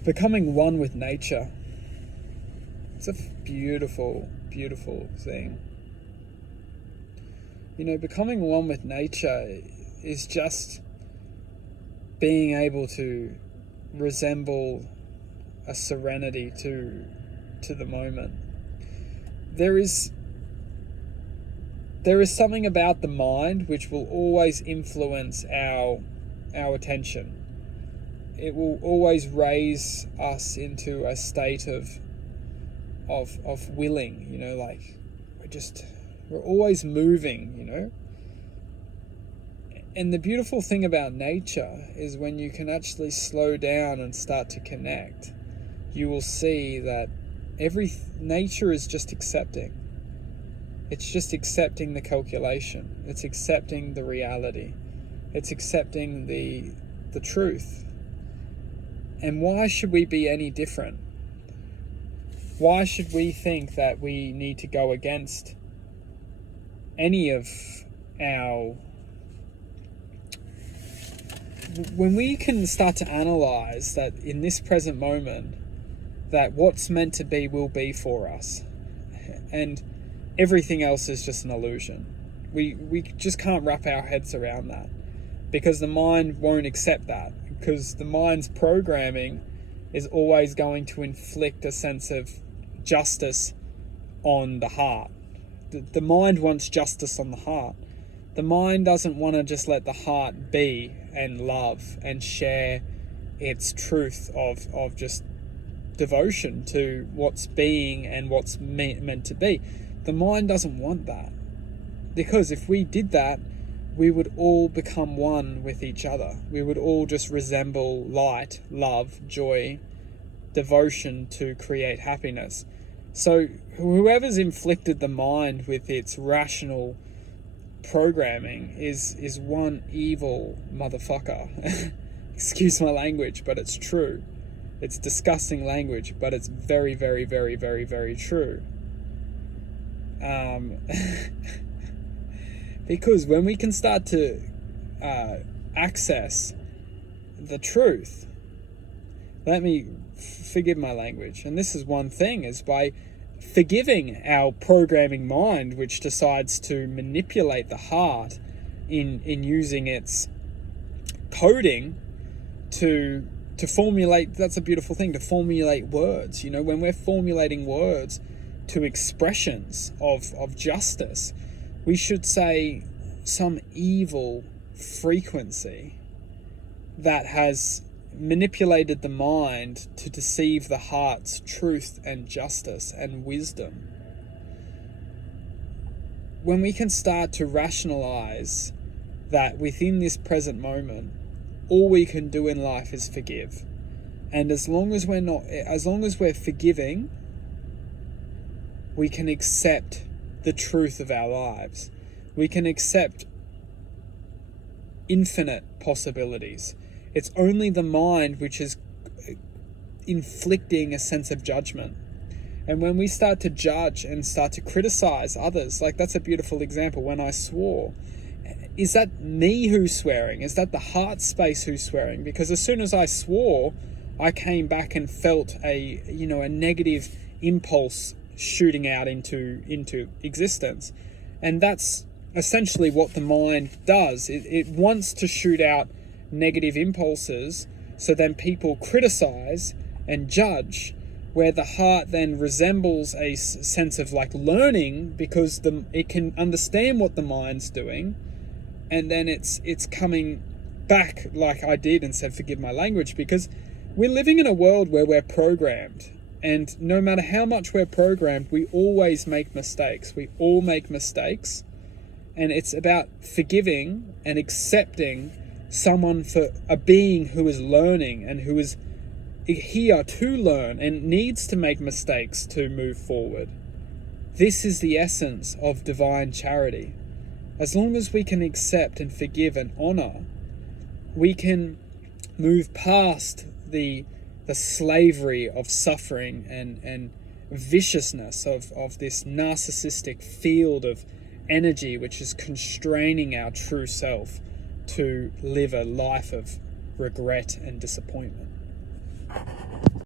becoming one with nature. It's a beautiful, beautiful thing. Becoming one with nature is just being able to resemble a serenity to the moment. There is something about the mind which will always influence our attention. It will always raise us into a state of willing, like we're always moving, And the beautiful thing about nature is when you can actually slow down and start to connect, you will see that nature is just accepting. It's just accepting the calculation. It's accepting the reality. It's accepting the truth. And why should we be any different? Why should we think that we need to go against any of our... When we can start to analyze that in this present moment, that what's meant to be will be for us, and everything else is just an illusion. We just can't wrap our heads around that, because the mind won't accept that, because the mind's programming is always going to inflict a sense of justice on the heart. The mind wants justice on the heart. The mind doesn't want to just let the heart be and love and share its truth of just devotion to what's being and what's meant to be. The mind doesn't want that, because if we did that, we would all become one with each other. We would all just resemble light, love, joy, devotion to create happiness. So whoever's inflicted the mind with its rational programming is one evil motherfucker. Excuse my language, but it's true. It's disgusting language, but it's very, very, very, very, very true. Because when we can start to access the truth, forgive my language, and this is one thing, is by forgiving our programming mind, which decides to manipulate the heart in using its coding to formulate. That's a beautiful thing, to formulate words. When we're formulating words to expressions of justice, we should say some evil frequency that has manipulated the mind to deceive the heart's truth and justice and wisdom. When we can start to rationalize that within this present moment, all we can do in life is forgive. And as long as we're forgiving, we can accept the truth of our lives. We can accept infinite possibilities. It's only the mind which is inflicting a sense of judgment. And when we start to judge and start to criticize others, like that's a beautiful example. When I swore, is that me who's swearing? Is that the heart space who's swearing? Because as soon as I swore, I came back and felt a negative impulse shooting out into existence. And that's essentially what the mind does. It wants to shoot out negative impulses, so then people criticize and judge, where the heart then resembles a sense of like learning, because it can understand what the mind's doing, and then it's coming back, like I did and said, forgive my language, because we're living in a world where we're programmed, and no matter how much we're programmed, we always make mistakes. We all make mistakes, and it's about forgiving and accepting someone for a being who is learning and who is here to learn and needs to make mistakes to move forward. This is the essence of divine charity. As long as we can accept and forgive and honor, we can move past the slavery of suffering and viciousness of this narcissistic field of energy which is constraining our true self to live a life of regret and disappointment.